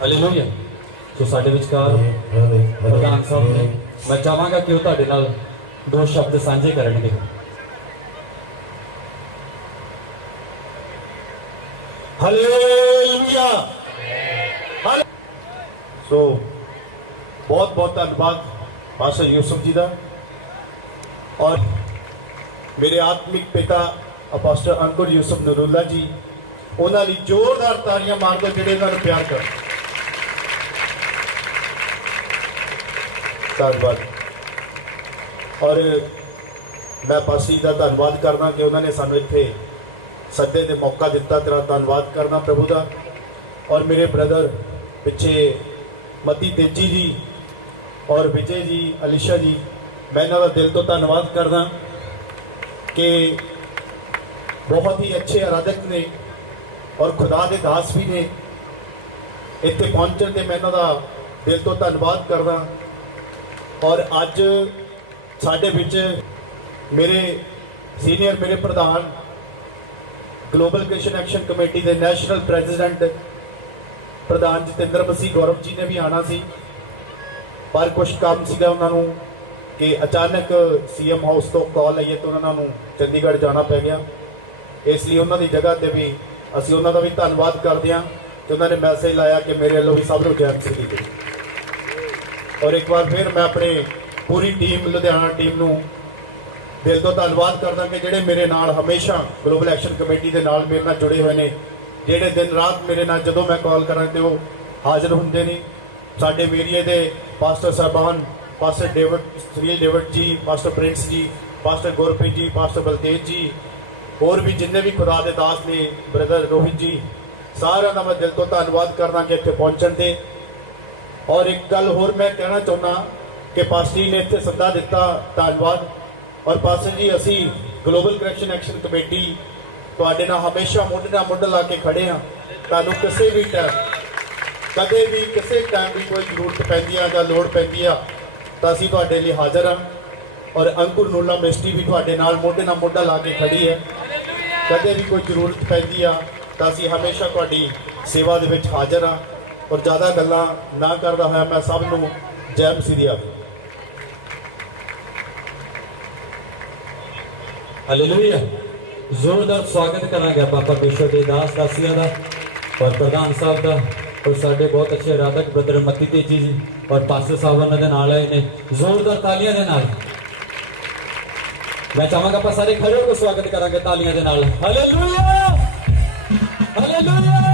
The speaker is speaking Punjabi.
ਹਾਲੇਲੂਇਆ ਸੋ ਸਾਡੇ ਵਿਚਕਾਰ ਪ੍ਰਧਾਨ ਸਾਹਿਬ ਨੇ ਮੈਂ ਚਾਹਾਂਗਾ ਕਿ ਉਹ ਤੁਹਾਡੇ ਨਾਲ ਦੋ ਸ਼ਬਦ ਸਾਂਝੇ ਕਰਨਗੇ ਹਾਲੇਲੂਇਆ ਹਾਲੇ- ਸੋ ਬਹੁਤ ਬਹੁਤ ਧੰਨਵਾਦ ਪਾਸਟਰ ਯੂਸਫ ਜੀ ਦਾ ਔਰ ਮੇਰੇ ਆਤਮਿਕ ਪਿਤਾ ਅਪੋਸਟਲ ਅੰਕੁਰ ਯੂਸਫ ਨਰੂਲਾ ਜੀ ਉਹਨਾਂ ਲਈ ਜ਼ੋਰਦਾਰ ਤਾੜੀਆਂ ਮਾਰ ਦਿਓ ਜਿਹੜੇ ਇਹਨਾਂ ਨੂੰ ਪਿਆਰ ਕਰ ਧੰਨਵਾਦ। ਔਰ ਮੈਂ ਪਾਸੀ ਦਾ ਧੰਨਵਾਦ ਕਰਦਾ ਕਿ ਉਹਨਾਂ ਨੇ ਸਾਨੂੰ ਇੱਥੇ ਸੱਦੇ ਦੇ ਮੌਕਾ ਦਿੱਤਾ। ਤੇਰਾ ਧੰਨਵਾਦ ਕਰਦਾ ਪ੍ਰਭੂ ਦਾ। ਔਰ ਮੇਰੇ ਬ੍ਰਦਰ ਪਿੱਛੇ ਮਤੀ ਤੇਜੀ ਜੀ ਔਰ ਵਿਜੇ ਜੀ, ਅਲੀਸ਼ਾ ਜੀ, ਮੈਂ ਇਹਨਾਂ ਦਾ ਦਿਲ ਤੋਂ ਧੰਨਵਾਦ ਕਰਦਾ ਕਿ ਬਹੁਤ ਹੀ ਅੱਛੇ ਆਰਾਧਕ ਨੇ ਔਰ ਖੁਦਾ ਦੇ ਦਾਸ ਵੀ ਨੇ। ਇੱਥੇ ਪਹੁੰਚਣ ਤੇ ਮੈਂ ਇਹਨਾਂ ਦਾ ਦਿਲ ਤੋਂ ਧੰਨਵਾਦ ਕਰਦਾ। ਔਰ ਅੱਜ ਸਾਡੇ ਵਿੱਚ ਮੇਰੇ ਸੀਨੀਅਰ, ਮੇਰੇ ਪ੍ਰਧਾਨ ਗਲੋਬਲ ਕ੍ਰਿਸ਼ਨ ਐਕਸ਼ਨ ਕਮੇਟੀ ਦੇ ਨੈਸ਼ਨਲ ਪ੍ਰੈਜ਼ੀਡੈਂਟ ਪ੍ਰਧਾਨ ਜਤਿੰਦਰ ਮਸੀਹ ਗੌਰਵ ਜੀ ਨੇ ਵੀ ਆਣਾ ਸੀ। ਪਰ ਕੁਝ ਕੰਮ ਸੀਗਾ ਉਹਨਾਂ ਨੂੰ ਕਿ ਅਚਾਨਕ ਸੀਐਮ ਹਾਊਸ ਤੋਂ ਕਾਲ ਆਈ ਹੈ ਤੇ ਉਹਨਾਂ ਨੂੰ ਚੰਡੀਗੜ੍ਹ ਜਾਣਾ ਪੈ ਗਿਆ। ਇਸ ਲਈ ਉਹਨਾਂ ਦੀ ਜਗ੍ਹਾ ਤੇ ਵੀ ਅਸੀਂ ਉਹਨਾਂ ਦਾ ਵੀ ਧੰਨਵਾਦ ਕਰਦੇ ਹਾਂ ਕਿ ਉਹਨਾਂ ਨੇ ਮੈਸੇਜ ਲਾਇਆ ਕਿ ਮੇਰੇ ਵੱਲੋਂ ਵੀ ਸਭ ਨੂੰ ਜੈ ਮਸੀਹ ਦੀ ਔਰ ਇੱਕ ਵਾਰ ਫਿਰ ਮੈਂ ਆਪਣੇ ਪੂਰੀ ਟੀਮ ਲੁਧਿਆਣਾ ਟੀਮ ਨੂੰ ਦਿਲ ਤੋਂ ਧੰਨਵਾਦ ਕਰਦਾ ਕਿ ਜਿਹੜੇ ਮੇਰੇ ਨਾਲ ਹਮੇਸ਼ਾ ਗਲੋਬਲ ਐਕਸ਼ਨ ਕਮੇਟੀ ਦੇ ਨਾਲ ਮੇਰੇ ਨਾਲ ਜੁੜੇ ਹੋਏ ਨੇ, ਜਿਹੜੇ ਦਿਨ ਰਾਤ ਮੇਰੇ ਨਾਲ ਜਦੋਂ ਮੈਂ ਕਾਲ ਕਰਾਂ ਤੇ ਉਹ ਹਾਜ਼ਰ ਹੁੰਦੇ ਨੇ। ਸਾਡੇ ਏਰੀਏ ਦੇ ਪਾਸਟਰ ਸਾਹਿਬਾਨ pastor David Shri David ji pastor Prince ji pastor Gurpreet ji pastor Baltej ਜੀ ਹੋਰ ਵੀ ਜਿੰਨੇ ਵੀ ਖੁਦਾ ਦੇ ਦਾਸ ਨੇ ਬ੍ਰਦਰ ਰੋਹਿਤ ਜੀ, ਸਾਰਿਆਂ ਦਾ ਮੈਂ ਦਿਲ ਤੋਂ ਧੰਨਵਾਦ ਕਰਦਾ ਕਿ ਇੱਥੇ ਪਹੁੰਚਣ ਤੇ। ਔਰ ਇੱਕ ਗੱਲ ਹੋਰ ਮੈਂ ਕਹਿਣਾ ਚਾਹੁੰਦਾ ਕਿ ਪਾਸਟਰ ਜੀ ਨੇ ਇੱਥੇ ਸੱਦਾ ਦਿੱਤਾ ਧੰਨਵਾਦ। ਔਰ ਪਾਸਟਰ ਜੀ, ਅਸੀਂ ਗਲੋਬਲ ਕਰੈਕਸ਼ਨ ਐਕਸ਼ਨ ਕਮੇਟੀ ਤੁਹਾਡੇ ਨਾਲ ਹਮੇਸ਼ਾ ਮੋਢੇ ਨਾਲ ਮੋਢਾ ਲਾ ਕੇ ਖੜੇ ਹਾਂ। ਤੁਹਾਨੂੰ ਕਿਸੇ ਵੀ ਟਾਈਮ ਕਦੇ ਵੀ ਕਿਸੇ ਟਾਈਮ ਵੀ ਕੋਈ ਜ਼ਰੂਰਤ ਪੈਂਦੀ ਆ ਜਾਂ ਲੋੜ ਪੈਂਦੀ ਆ, ਤਾਂ ਅਸੀਂ ਤੁਹਾਡੇ ਲਈ ਹਾਜ਼ਰ ਹਾਂ। ਔਰ ਅੰਕੁਰ ਨੂਲਾ ਮਿਸਟੀ ਵੀ ਤੁਹਾਡੇ ਨਾਲ ਮੋਢੇ ਨਾਲ ਮੋਢਾ ਲਾ ਕੇ ਖੜੀ ਹੈ। ਕਦੇ ਵੀ ਕੋਈ ਜ਼ਰੂਰਤ ਪੈਂਦੀ ਆ, ਤਾਂ ਅਸੀਂ ਹਮੇਸ਼ਾ ਤੁਹਾਡੀ ਸੇਵਾ ਦੇ ਵਿੱਚ ਹਾਜ਼ਰ ਹਾਂ। ਔਰ ਜ਼ਿਆਦਾ ਗੱਲਾਂ ਨਾ ਕਰਦਾ ਹੋਇਆ ਮੈਂ ਸਭ ਨੂੰ ਜੈ ਮਸੀਹ ਦੀ ਆਖੀ ਹਾਲੇਲੂਇਆ ਜ਼ੋਰਦਾਰ ਸਵਾਗਤ ਕਰਾਂਗੇ ਬਾਬਾ ਪਰਮੇਸ਼ਵਰ ਦੇ ਦਾਸ ਦਾਸੀਆਂ ਦਾ ਔਰ ਪ੍ਰਧਾਨ ਸਾਹਿਬ ਦਾ। ਔਰ ਸਾਡੇ ਬਹੁਤ ਅੱਛੇ ਆਰਾਧਕ ਬ੍ਰਦਰ ਮਤੀ ਤੇਜੀ ਜੀ ਔਰ ਪਾਸਟਰ ਸਾਹਿਬ ਉਹਨਾਂ ਦੇ ਨਾਲ ਆਏ ਨੇ। ਜ਼ੋਰਦਾਰ ਤਾਲੀਆਂ ਦੇ ਨਾਲ। ਮੈਂ ਚਾਹਾਂਗਾ ਆਪਾਂ ਸਾਰੇ ਖੜੇ ਹੋ ਕੇ ਸਵਾਗਤ ਕਰਾਂਗੇ ਤਾਲੀਆਂ ਦੇ ਨਾਲ। Hallelujah hallelujah